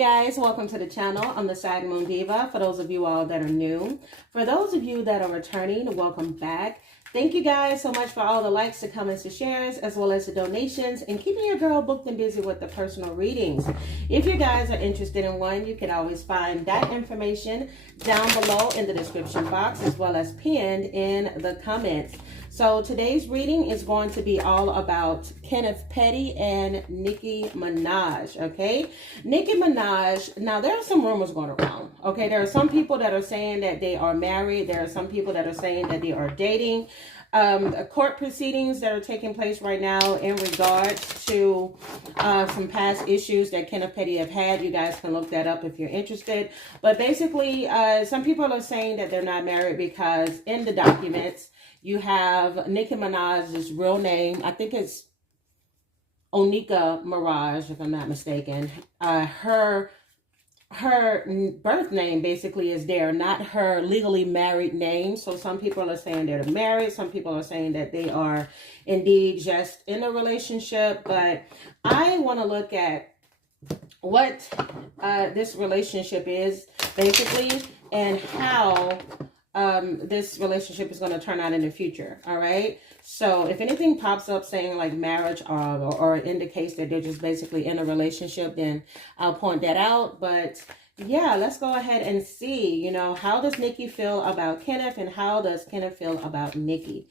guys, welcome to the channel. I'm the Sag Moon Diva. For those of you all that are new, for those of you that are returning, welcome back. Thank you guys so much for all the likes, the comments, the shares, as well as the donations, and keeping your girl booked and busy with the personal readings. If you guys are interested in one, you can always find that information down below in the description box, as well as pinned in the comments. So today's reading is going to be all about Kenneth Petty and Nicki Minaj, okay? Nicki Minaj, now there are some rumors going around, okay? There are some people that are saying that they are married. There are some people that are saying that they are dating. Court proceedings that are taking place right now in regards to some past issues that Kenneth Petty have had. You guys can look that up if you're interested. But basically, some people are saying that they're not married because in the documents, you have Nicki Minaj's real name. I think it's Onika Mirage, if I'm not mistaken. Her birth name basically is there, not her legally married name. So some people are saying they're married. Some people are saying that they are indeed just in a relationship. But I want to look at what this relationship is basically and how this relationship is going to turn out in the future. All right. So if anything pops up saying like marriage or indicates that they're just basically in a relationship, then I'll point that out. But yeah, let's go ahead and see, you know, how does Nicki feel about Kenneth and how does Kenneth feel about Nicki?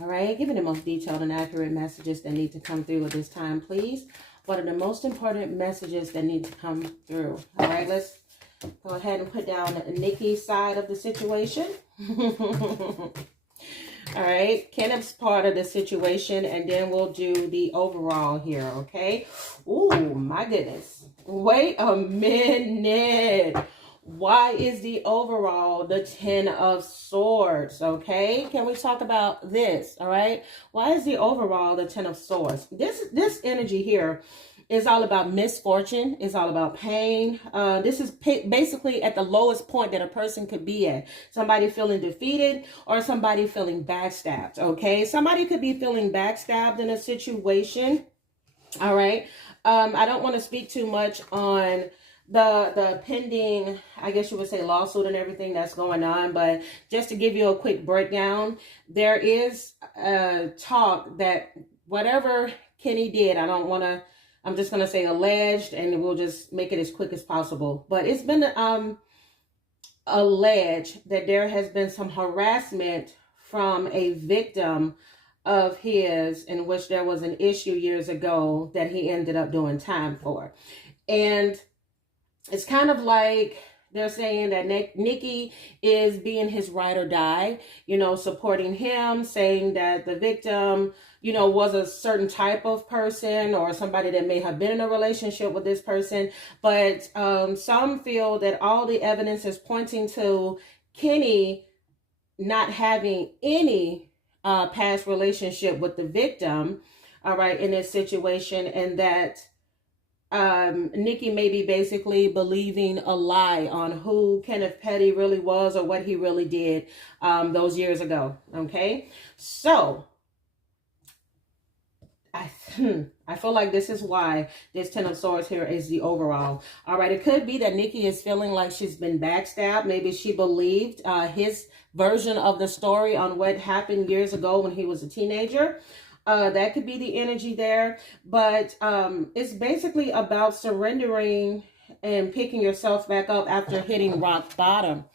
All right. Give me the most detailed and accurate messages that need to come through at this time, please. What are the most important messages that need to come through? All right. Let's go ahead and put down Nicki's side of the situation. All right, Kenneth's part of the situation, and then we'll do the overall here, okay? Oh, my goodness. Wait a minute. Why is the overall the 10 of Swords, okay? Can we talk about this, all right? Why is the overall the 10 of Swords? This energy here is all about misfortune. It's all about pain. This is basically at the lowest point that a person could be at. Somebody feeling defeated or somebody feeling backstabbed, okay? Somebody could be feeling backstabbed in a situation, all right? I don't want to speak too much on the pending, I guess you would say, lawsuit and everything that's going on, but just to give you a quick breakdown, there is talk that whatever Kenny did, I'm just going to say alleged, and we'll just make it as quick as possible. But it's been alleged that there has been some harassment from a victim of his in which there was an issue years ago that he ended up doing time for. And it's kind of like they're saying that Nicki is being his ride or die, you know, supporting him, saying that the victim, you know, was a certain type of person or somebody that may have been in a relationship with this person. But some feel that all the evidence is pointing to Kenny not having any past relationship with the victim, all right, in this situation, and that Nicki may be basically believing a lie on who Kenneth Petty really was or what he really did those years ago. Okay, so I feel like this is why this 10 of Swords here is the overall. All right, it could be that Nicki is feeling like she's been backstabbed. Maybe she believed his version of the story on what happened years ago when he was a teenager. That could be the energy there, but it's basically about surrendering and picking yourself back up after hitting rock bottom.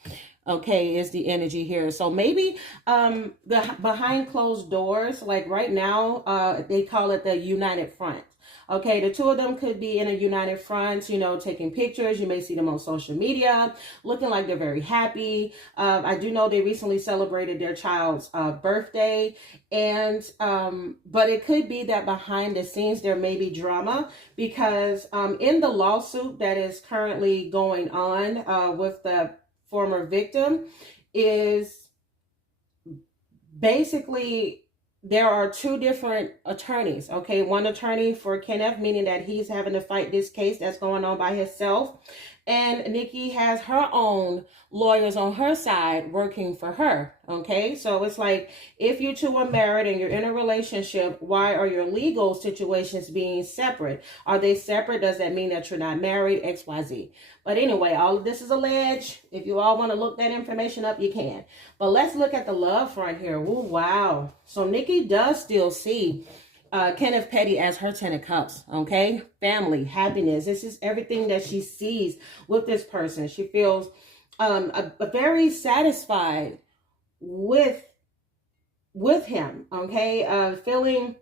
Okay, is the energy here. So maybe the behind closed doors, like right now, they call it the United Front. Okay, the two of them could be in a united front, you know, taking pictures. You may see them on social media, looking like they're very happy. I do know they recently celebrated their child's birthday. And, but it could be that behind the scenes, there may be drama because in the lawsuit that is currently going on with the former victim is basically there are two different attorneys, okay? One attorney for Kenneth, meaning that he's having to fight this case that's going on by himself. And Nicki has her own lawyers on her side working for her. Okay, so it's like, if you two are married and you're in a relationship, why are your legal situations being separate? Are they separate? Does that mean that you're not married? XYZ. But anyway, all of this is alleged. If you all want to look that information up, you can. But let's look at the love front here. Ooh, wow. So Nicki does still see Kenneth Petty as her 10 of cups. Okay, family, happiness. This is everything that she sees with this person. She feels a very satisfied with him. Okay, feeling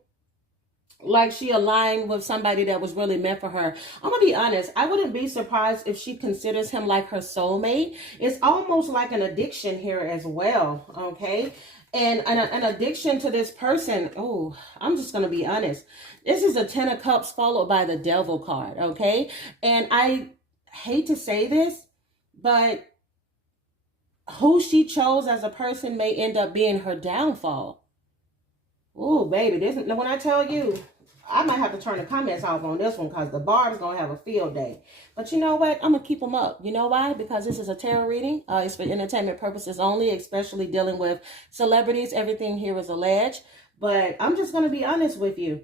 like she aligned with somebody that was really meant for her. I'm gonna be honest, I wouldn't be surprised if she considers him like her soulmate. It's almost like an addiction here as well. Okay, and an addiction to this person. Oh, I'm just gonna be honest, this is a 10 of cups followed by the devil card. Okay, and I hate to say this, but who she chose as a person may end up being her downfall. Oh, baby, this, when I tell you, I might have to turn the comments off on this one because the Barb's going to have a field day. But you know what? I'm going to keep them up. You know why? Because this is a tarot reading. It's for entertainment purposes only, especially dealing with celebrities. Everything here is alleged. But I'm just going to be honest with you.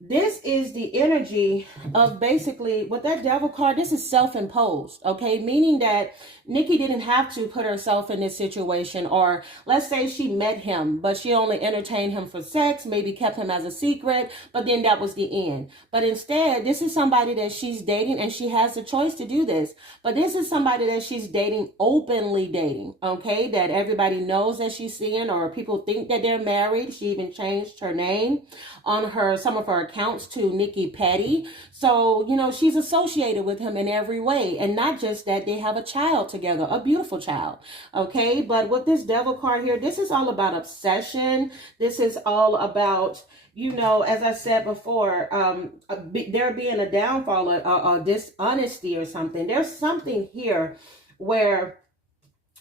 This is the energy of basically, with that devil card, this is self-imposed, okay? Meaning that Nicki didn't have to put herself in this situation, or let's say she met him, but she only entertained him for sex, maybe kept him as a secret, but then that was the end. But instead, this is somebody that she's dating, and she has the choice to do this. But this is somebody that she's dating, openly dating, okay? That everybody knows that she's seeing, or people think that they're married. She even changed her name on some of her accounts to Nicki Petty. So, you know, she's associated with him in every way. And not just that, they have a child together, a beautiful child. Okay, but with this devil card here, this is all about obsession. This is all about, you know, as I said before, there being a downfall, or dishonesty or something. There's something here where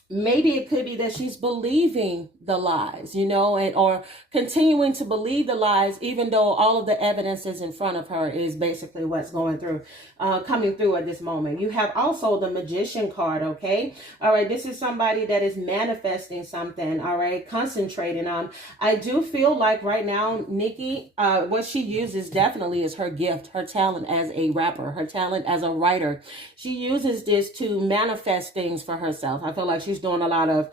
maybe it could be that she's believing the lies, you know, and or continuing to believe the lies, even though all of the evidence is in front of her, is basically what's coming through at this moment. You have also the Magician card, okay? All right, this is somebody that is manifesting something, all right, concentrating on. I do feel like right now, Nicki, what she uses definitely is her gift, her talent as a rapper, her talent as a writer. She uses this to manifest things for herself. I feel like she's doing a lot of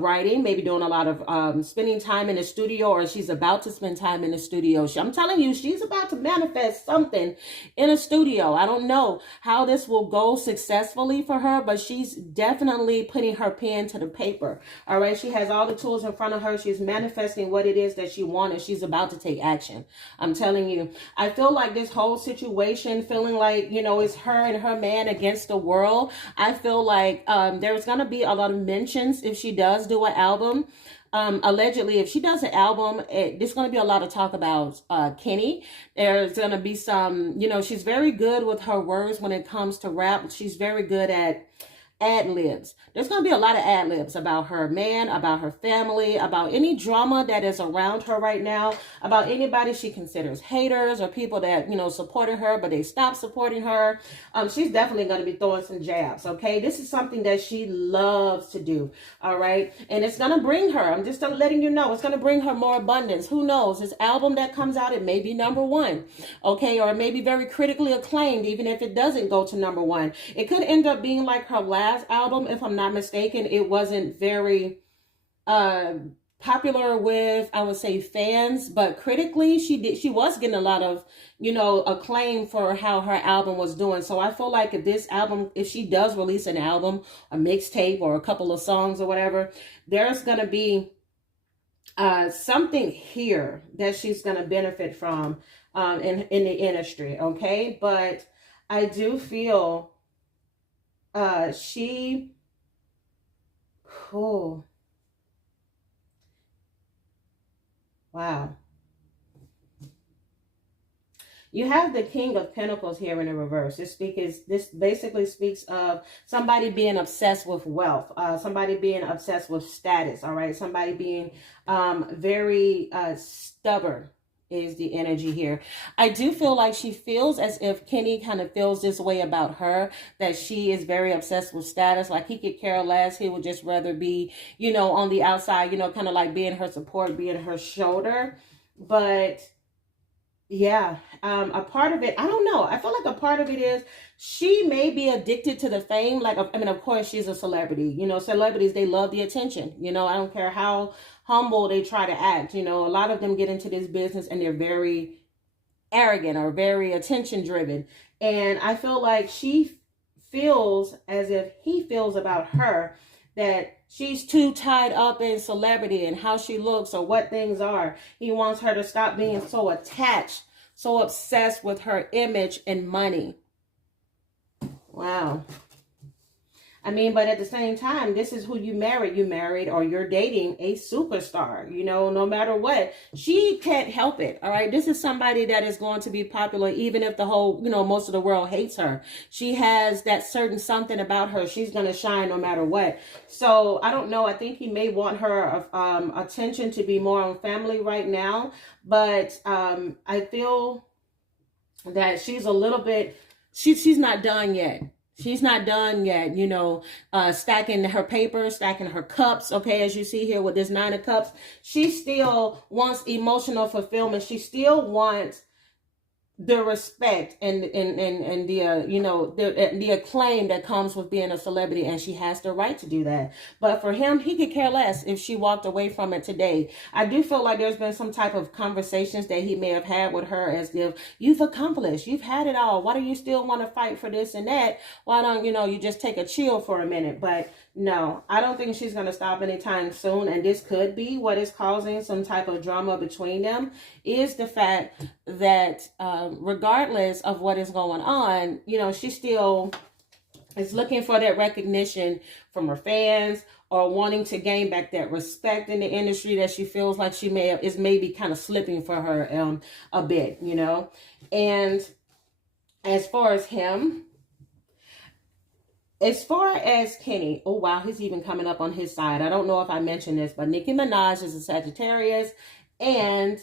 writing, maybe doing a lot of spending time in the studio, or she's about to spend time in the studio. I'm telling you, she's about to manifest something in a studio. I don't know how this will go successfully for her, but she's definitely putting her pen to the paper. All right, she has all the tools in front of her. She's manifesting what it is that she wants, and she's about to take action. I'm telling you, I feel like this whole situation, feeling like, you know, it's her and her man against the world. I feel like there's going to be a lot of mentions if she does do an album. Allegedly, if she does an album, there's going to be a lot of talk about Kenny. There's going to be some, you know, she's very good with her words when it comes to rap. She's very good at ad-libs. There's going to be a lot of ad-libs about her man, about her family, about any drama that is around her right now, about anybody she considers haters or people that, you know, supported her, but they stopped supporting her. She's definitely going to be throwing some jabs, okay? This is something that she loves to do, all right? And it's going to bring her, I'm just letting you know, it's going to bring her more abundance. Who knows? This album that comes out, it may be #1, okay? Or it may be very critically acclaimed, even if it doesn't go to #1. It could end up being like her last album, if I'm not mistaken. It wasn't very popular with, I would say, fans, but critically she was getting a lot of, you know, acclaim for how her album was doing. So I feel like if this album, if she does release an album, a mixtape, or a couple of songs or whatever, there's gonna be something here that she's gonna benefit from in the industry, okay? But I do feel wow. You have the King of Pentacles here in the reverse. This basically speaks of somebody being obsessed with wealth, somebody being obsessed with status, all right? Somebody being very stubborn, is the energy here. I do feel like she feels as if Kenny kind of feels this way about her, that she is very obsessed with status. Like he could care less. He would just rather be, you know, on the outside, you know, kind of like being her support, being her shoulder. But yeah, a part of it, I don't know. I feel like a part of it is she may be addicted to the fame. Like, I mean, of course, she's a celebrity. You know, celebrities, they love the attention. You know, I don't care how humble they try to act. You know, a lot of them get into this business and they're very arrogant or very attention driven. And I feel like she feels as if he feels about her that she's too tied up in celebrity and how she looks or what things are. He wants her to stop being so attached, so obsessed with her image and money. Wow. I mean, but at the same time, this is who you married. You married or you're dating a superstar, you know, no matter what. She can't help it, all right? This is somebody that is going to be popular even if the whole, you know, most of the world hates her. She has that certain something about her. She's going to shine no matter what. So, I don't know. I think he may want her attention to be more on family right now. But I feel that she's a little bit, she's not done yet. She's not done yet, you know, stacking her papers, stacking her cups, okay, as you see here with this 9 of cups. She still wants emotional fulfillment. She still wants the respect and the you know, the acclaim that comes with being a celebrity, and she has the right to do that. But for him, he could care less if she walked away from it today. I do feel like there's been some type of conversations that he may have had with her as if you've accomplished, you've had it all. Why do you still want to fight for this and that? Why don't, you know, you just take a chill for a minute? But no, I don't think she's going to stop anytime soon. And this could be what is causing some type of drama between them, is the fact that regardless of what is going on, you know, she still is looking for that recognition from her fans, or wanting to gain back that respect in the industry that she feels like she is maybe kind of slipping for her a bit, you know. And as far as him, as far as Kenny, oh wow, he's even coming up on his side. I don't know if I mentioned this, but Nicki Minaj is a Sagittarius and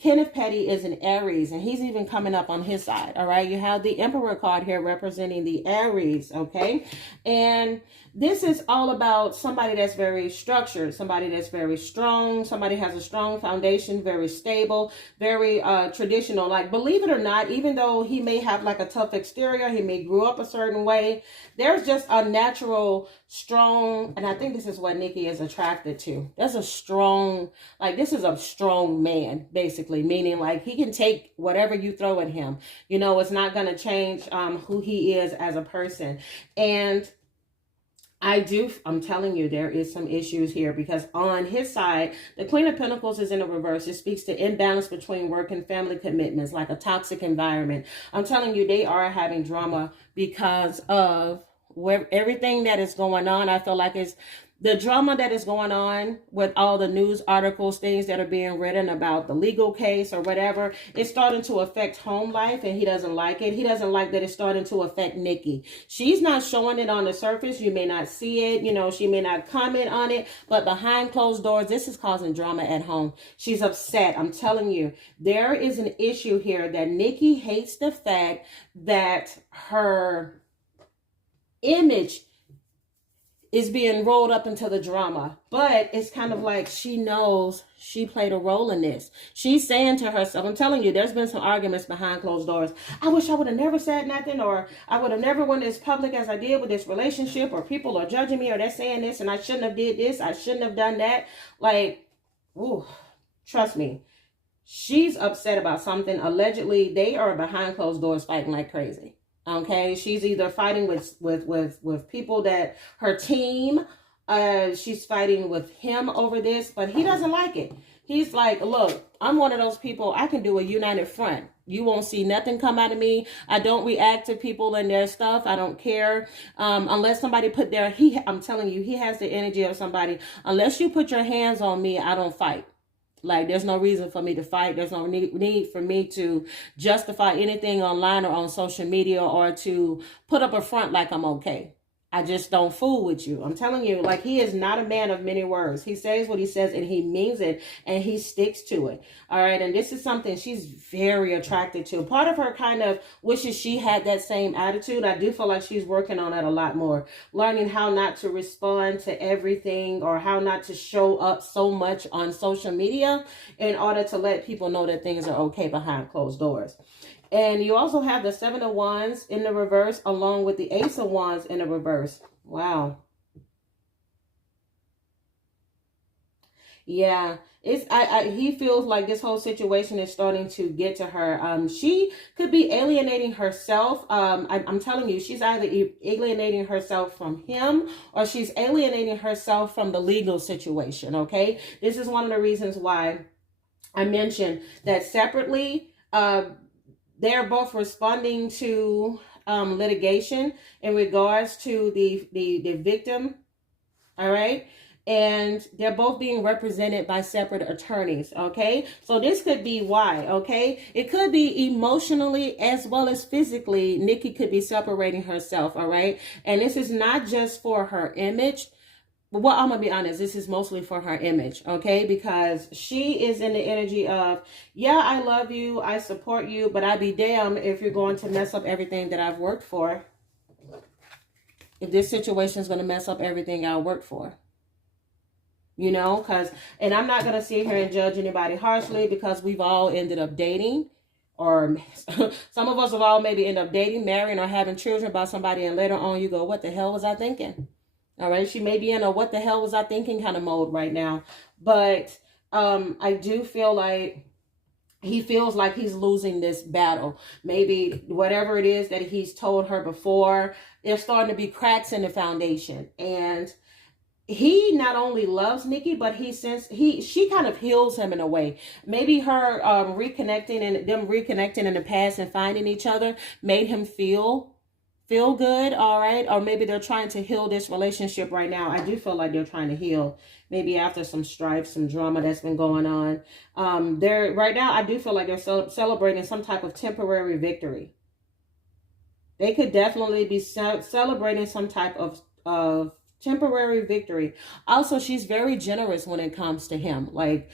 Kenneth Petty is an Aries, and he's even coming up on his side. All right, you have the Emperor card here representing the Aries, okay? And this is all about somebody that's very structured, somebody that's very strong, somebody has a strong foundation, very stable, very traditional. Like, believe it or not, even though he may have like a tough exterior, he may grew up a certain way, there's just a natural strong, and I think this is what Nicki is attracted to. There's a strong, like, this is a strong man, basically, meaning like he can take whatever you throw at him. You know, it's not going to change who he is as a person. And I'm telling you, there is some issues here, because on his side, the Queen of Pentacles is in a reverse. It speaks to imbalance between work and family commitments, like a toxic environment. I'm telling you, they are having drama because of everything that is going on. I feel like it's the drama that is going on with all the news articles, things that are being written about the legal case or whatever. It's starting to affect home life, and he doesn't like it. He doesn't like that it's starting to affect Nicki. She's not showing it on the surface. You may not see it. You know, she may not comment on it, but behind closed doors, this is causing drama at home. She's upset. I'm telling you, there is an issue here that Nicki hates the fact that her image is being rolled up into the drama. But it's kind of like she knows she played a role in this. She's saying to herself, I'm telling you, there's been some arguments behind closed doors. I wish I would have never said nothing, or I would have never went as public as I did with this relationship, or people are judging me, or they're saying this and I shouldn't have did this, I shouldn't have done that. Like, ooh, trust me. She's upset about something. Allegedly, they are behind closed doors fighting like crazy. Okay, she's either fighting with people that her team, she's fighting with him over this, but he doesn't like it. He's like, look, I'm one of those people, I can do a united front. You won't see nothing come out of me. I don't react to people and their stuff. I don't care. Unless somebody put their, I'm telling you, he has the energy of somebody. Unless you put your hands on me, I don't fight. Like, there's no reason for me to fight. There's no need for me to justify anything online or on social media, or to put up a front like I'm okay. I just don't fool with you. I'm telling you, like, he is not a man of many words. He says what he says and he means it and he sticks to it. All right. And this is something she's very attracted to. Part of her kind of wishes she had that same attitude. I do feel like she's working on that a lot more. Learning how not to respond to everything or how not to show up so much on social media in order to let people know that things are okay behind closed doors. And you also have the Seven of Wands in the reverse along with the Ace of Wands in the reverse. Wow. Yeah, he feels like this whole situation is starting to get to her. She could be alienating herself. I'm telling you, she's either alienating herself from him or she's alienating herself from the legal situation. Okay, this is one of the reasons why I mentioned that separately. They're both responding to litigation in regards to the victim. All right. And they're both being represented by separate attorneys. Okay. So this could be why. Okay. It could be emotionally as well as physically. Nicki could be separating herself. All right. And this is not just for her image. Well, I'm going to be honest, this is mostly for her image, okay? Because she is in the energy of, yeah, I love you, I support you, but I'd be damned if you're going to mess up everything that I've worked for. If this situation is going to mess up everything I worked for. You know, and I'm not going to sit here and judge anybody harshly because we've all ended up dating. Or some of us have all maybe ended up dating, marrying, or having children by somebody, and later on you go, what the hell was I thinking? All right, she may be in a what the hell was I thinking kind of mode right now. But I do feel like he feels like he's losing this battle. Maybe whatever it is that he's told her before, there's starting to be cracks in the foundation. And he not only loves Nicki, but she kind of heals him in a way. Maybe her reconnecting and them reconnecting in the past and finding each other made him feel good, all right? Or maybe they're trying to heal this relationship right now. I do feel like they're trying to heal. Maybe after some strife, some drama that's been going on. They're right now, I do feel like they're celebrating some type of temporary victory. They could definitely be celebrating some type of temporary victory. Also, she's very generous when it comes to him. Like,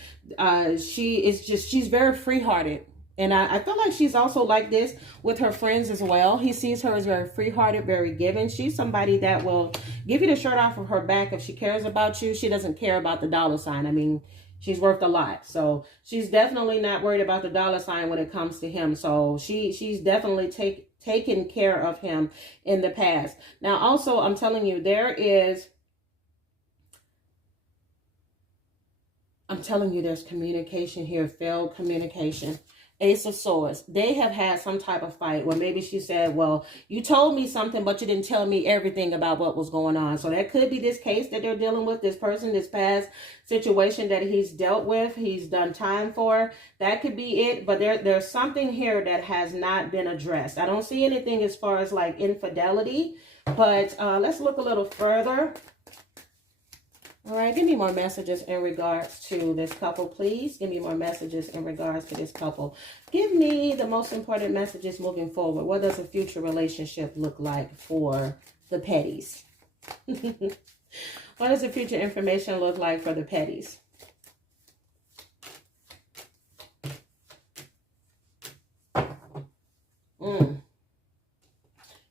she's very free-hearted. And I feel like she's also like this with her friends as well. He sees her as very free-hearted, very giving. She's somebody that will give you the shirt off of her back if she cares about you. She doesn't care about the dollar sign. I mean, she's worth a lot. So she's definitely not worried about the dollar sign when it comes to him. So she's definitely taken care of him in the past. Now, also, I'm telling you, there's communication here, failed communication. Ace of Swords. They have had some type of fight where maybe she said, well, you told me something, but you didn't tell me everything about what was going on. So that could be this case that they're dealing with, this person, this past situation that he's dealt with, he's done time for. That could be it. But there's something here that has not been addressed. I don't see anything as far as like infidelity, but let's look a little further. All right, give me more messages in regards to this couple, please. Give me more messages in regards to this couple. Give me the most important messages moving forward. What does a future relationship look like for the petties? What does the future information look like for the petties?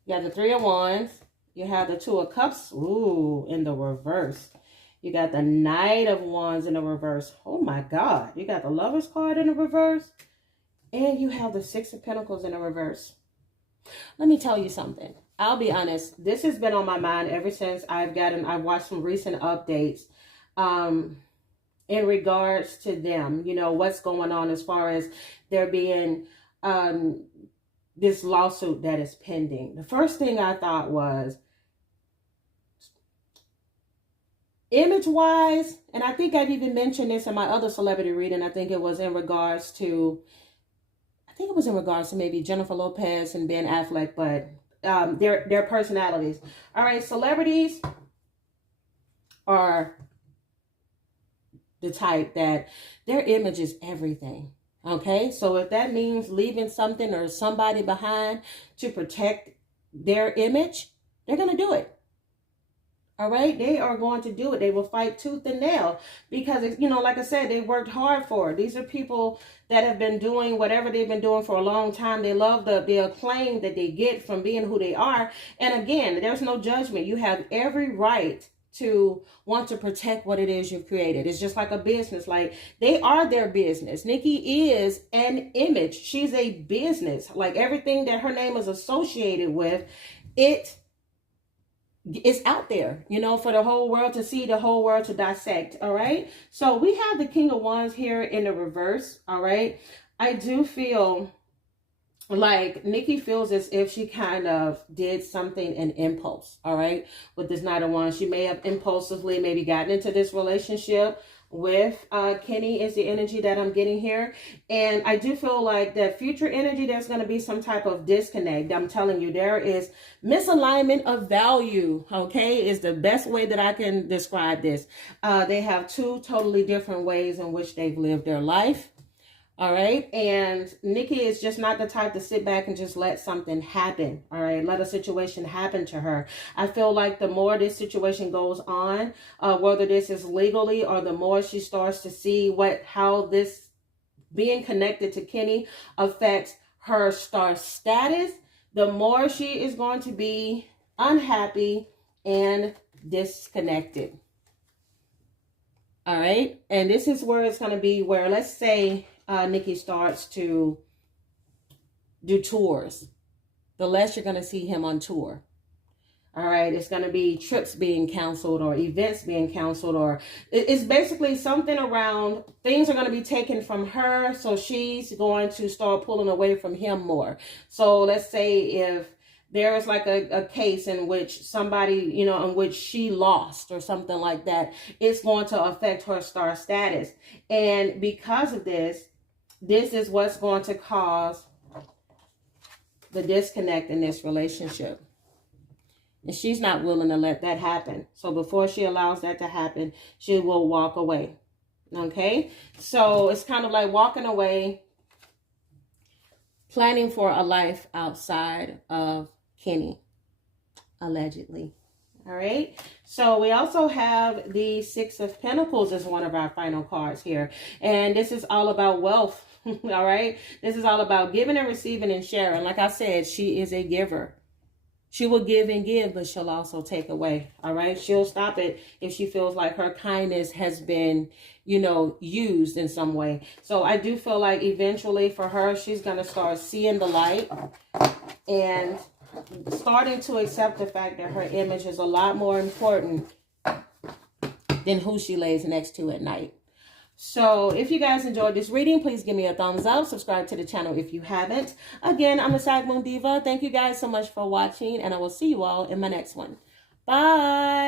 You have the Three of Wands. You have the Two of Cups. Ooh, in the reverse. You got the Knight of Wands in the reverse. Oh my God. You got the Lover's card in the reverse. And you have the Six of Pentacles in the reverse. Let me tell you something. I'll be honest. This has been on my mind ever since I've watched some recent updates in regards to them. You know, what's going on as far as there being this lawsuit that is pending. The first thing I thought was, image-wise, and I think I've even mentioned this in my other celebrity reading. I think it was in regards to maybe Jennifer Lopez and Ben Affleck, but their personalities. All right, celebrities are the type that their image is everything. Okay, so if that means leaving something or somebody behind to protect their image, they're going to do it. All right, they are going to do it. They will fight tooth and nail because, you know, like I said, they worked hard for it. These are people that have been doing whatever they've been doing for a long time. They love the acclaim that they get from being who they are. And again, there's no judgment. You have every right to want to protect what it is you've created. It's just like a business. Like, they are their business. Nicki is an image. She's a business. Like, everything that her name is associated with, it's out there, you know, for the whole world to see, the whole world to dissect. All right. So we have the King of Wands here in the reverse. All right. I do feel like Nicki feels as if she kind of did something in impulse. All right. With this Knight of Wands, she may have impulsively maybe gotten into this relationship with Kenny is the energy that I'm getting here. And I do feel like that future energy, there's going to be some type of disconnect. I'm telling you, there is misalignment of value. Okay, is the best way that I can describe this. They have two totally different ways in which they've lived their life. All right. And Nicki is just not the type to sit back and just let something happen. All right. Let a situation happen to her. I feel like the more this situation goes on, whether this is legally or the more she starts to see how this being connected to Kenny affects her star status, the more she is going to be unhappy and disconnected. All right. And this is where it's going to be where, let's say, Nicki starts to do tours, the less you're going to see him on tour. All right. It's going to be trips being canceled or events being canceled, or it's basically something around things are going to be taken from her. So she's going to start pulling away from him more. So let's say if there's like a case in which somebody, you know, in which she lost or something like that, it's going to affect her star status. And because of this is what's going to cause the disconnect in this relationship. And she's not willing to let that happen. So before she allows that to happen, she will walk away. Okay? So it's kind of like walking away, planning for a life outside of Kenny, allegedly. All right. So we also have the Six of Pentacles as one of our final cards here. And this is all about wealth. All right. This is all about giving and receiving and sharing. Like I said, she is a giver. She will give and give, but she'll also take away. All right. She'll stop it if she feels like her kindness has been, you know, used in some way. So I do feel like eventually for her, she's going to start seeing the light and starting to accept the fact that her image is a lot more important than who she lays next to at night. So if you guys enjoyed this reading, please give me a thumbs up. Subscribe to the channel if you haven't. Again, I'm the Sag Moon Diva. Thank you guys so much for watching, and I will see you all in my next one. Bye.